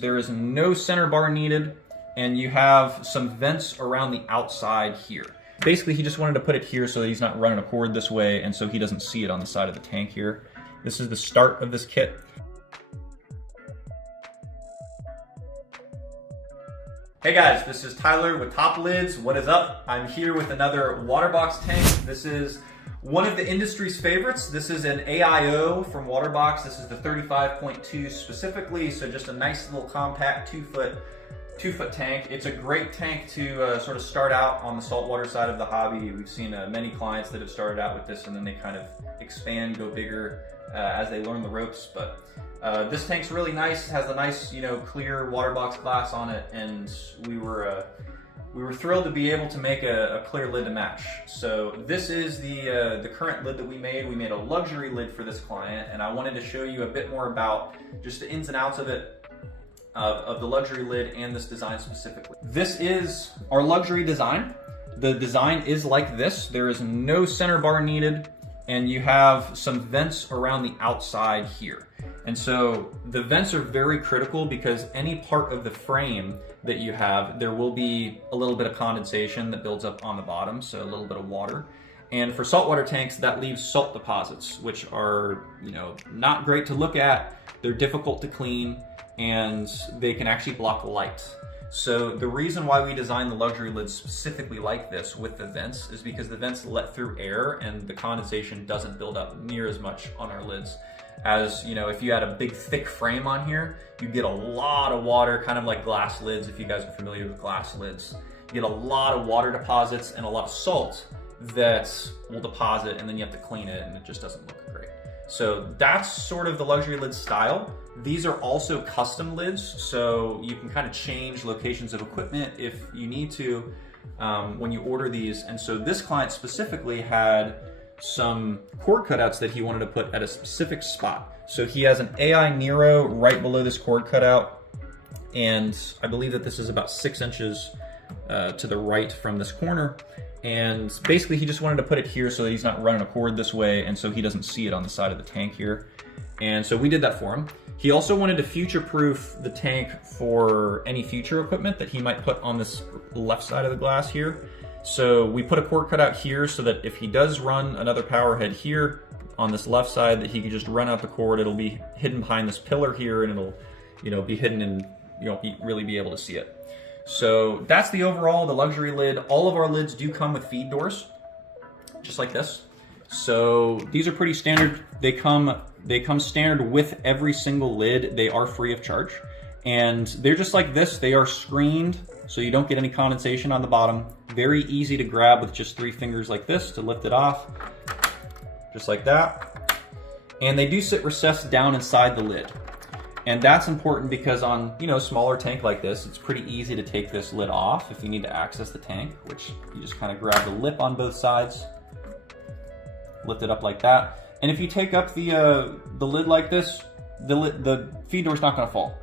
There is no center bar needed, and you have some vents around the outside here. Basically, he just wanted to put it here so that he's not running a cord this way, and so he doesn't see it on the side of the tank here. This is the start of this kit. Hey guys, this is Tyler with Top Lids. What is up? I'm here with another Waterbox tank. This is one of the industry's favorites. This is an AIO from Waterbox. This is the 35.2 specifically, so just a nice little compact two foot tank. It's a great tank to sort of start out on the saltwater side of the hobby. We've seen many clients that have started out with this and then they kind of expand, go bigger as they learn the ropes. But this tank's really nice. It has a nice, clear Waterbox glass on it, and we were thrilled to be able to make a clear lid to match. So this is the current lid that we made. We made a luxury lid for this client, and I wanted to show you a bit more about just the ins and outs of it, of the luxury lid and this design specifically. This is our luxury design. The design is like this. There is no center bar needed, and you have some vents around the outside here. And so the vents are very critical because any part of the frame that you have, there will be a little bit of condensation that builds up on the bottom, so a little bit of water. And for saltwater tanks, that leaves salt deposits, which are, not great to look at. They're difficult to clean, and they can actually block light. So the reason why we designed the luxury lid specifically like this with the vents is because the vents let through air and the condensation doesn't build up near as much on our lids. As if you had a big thick frame on here, you get a lot of water, kind of like glass lids. If you guys are familiar with glass lids, you get a lot of water deposits and a lot of salt that will deposit, and then you have to clean it, and it just doesn't look great. So that's sort of the luxury lid style. These are also custom lids, so you can kind of change locations of equipment if you need to when you order these. And so this client specifically had some cord cutouts that he wanted to put at a specific spot. So he has an AI Nero right below this cord cutout, and I believe that this is about 6 inches to the right from this corner. And basically he just wanted to put it here so that he's not running a cord this way, and so he doesn't see it on the side of the tank here. And so we did that for him. He also wanted to future-proof the tank for any future equipment that he might put on this left side of the glass here. So we put a cord cutout here so that if he does run another power head here on this left side, that he can just run out the cord. It'll be hidden behind this pillar here, and it'll be hidden, and you won't really be able to see it. So that's the overall, the luxury lid. All of our lids do come with feed doors, just like this. So these are pretty standard. They come standard with every single lid. They are free of charge, and they're just like this. They are screened so you don't get any condensation on the bottom. Very easy to grab with just 3 fingers like this to lift it off, just like that. And they do sit recessed down inside the lid. And that's important because on a smaller tank like this, it's pretty easy to take this lid off if you need to access the tank, which you just kind of grab the lip on both sides, lift it up like that. And if you take up the lid like this, the feed door's not gonna fall.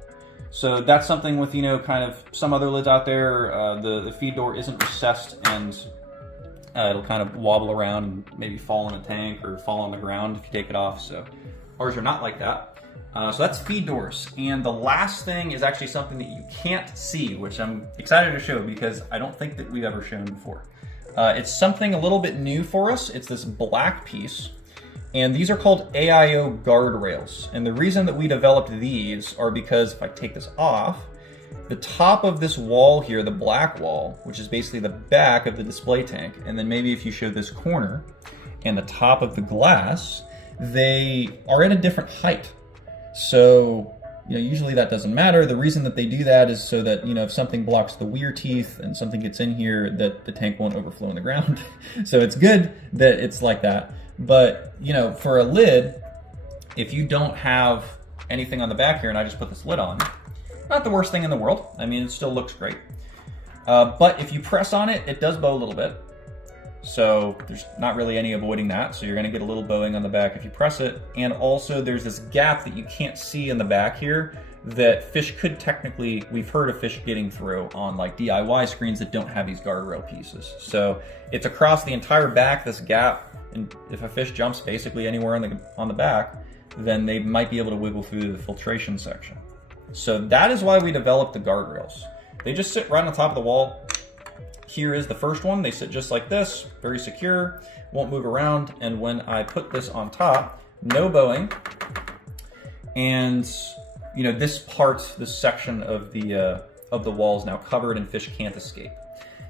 So that's something with, kind of some other lids out there, the feed door isn't recessed, and it'll kind of wobble around and maybe fall in the tank or fall on the ground if you take it off. So ours are not like that. So that's feed doors. And the last thing is actually something that you can't see, which I'm excited to show because I don't think that we've ever shown before. It's something a little bit new for us. It's this black piece. And these are called AIO Guardrails. And the reason that we developed these are because if I take this off, the top of this wall here, the black wall, which is basically the back of the display tank, and then maybe if you show this corner and the top of the glass, they are at a different height. So, usually that doesn't matter. The reason that they do that is so that, if something blocks the weir teeth and something gets in here, that the tank won't overflow in the ground. So it's good that it's like that. But, for a lid, if you don't have anything on the back here, and I just put this lid on, not the worst thing in the world. I mean, it still looks great. But if you press on it, it does bow a little bit. So there's not really any avoiding that. So you're gonna get a little bowing on the back if you press it. And also there's this gap that you can't see in the back here that fish could technically, we've heard of fish getting through on like DIY screens that don't have these guardrail pieces. So it's across the entire back, this gap. And if a fish jumps basically anywhere on the back, then they might be able to wiggle through the filtration section. So that is why we developed the guardrails. They just sit right on top of the wall. Here is the first one. They sit just like this, very secure, won't move around. And when I put this on top, no bowing. And you know, this section of the wall is now covered and fish can't escape.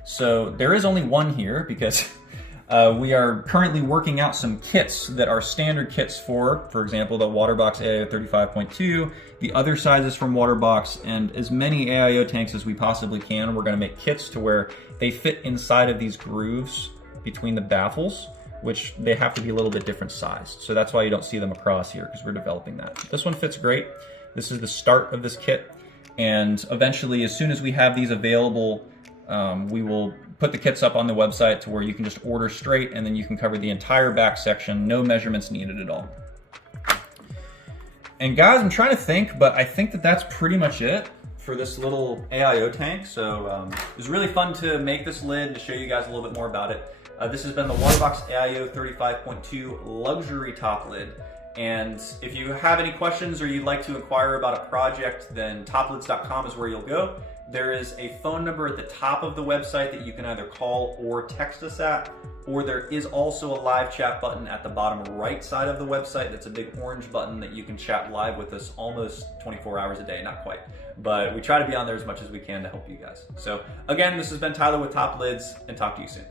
So there is only one here because we are currently working out some kits that are standard kits for example, the Waterbox AIO 35.2, the other sizes from Waterbox, and as many AIO tanks as we possibly can. We're gonna make kits to where they fit inside of these grooves between the baffles, which they have to be a little bit different sized. So that's why you don't see them across here, because we're developing that. This one fits great. This is the start of this kit. And eventually, as soon as we have these available, we will put the kits up on the website to where you can just order straight, and then you can cover the entire back section, no measurements needed at all. And guys, I'm trying to think, but I think that that's pretty much it for this little AIO tank. So it was really fun to make this lid and to show you guys a little bit more about it. This has been the Waterbox AIO 35.2 luxury top lid. And if you have any questions or you'd like to inquire about a project, then toplids.com is where you'll go. There is a phone number at the top of the website that you can either call or text us at, or there is also a live chat button at the bottom right side of the website. That's a big orange button that you can chat live with us almost 24 hours a day, not quite. But we try to be on there as much as we can to help you guys. So again, this has been Tyler with Top Lids, and talk to you soon.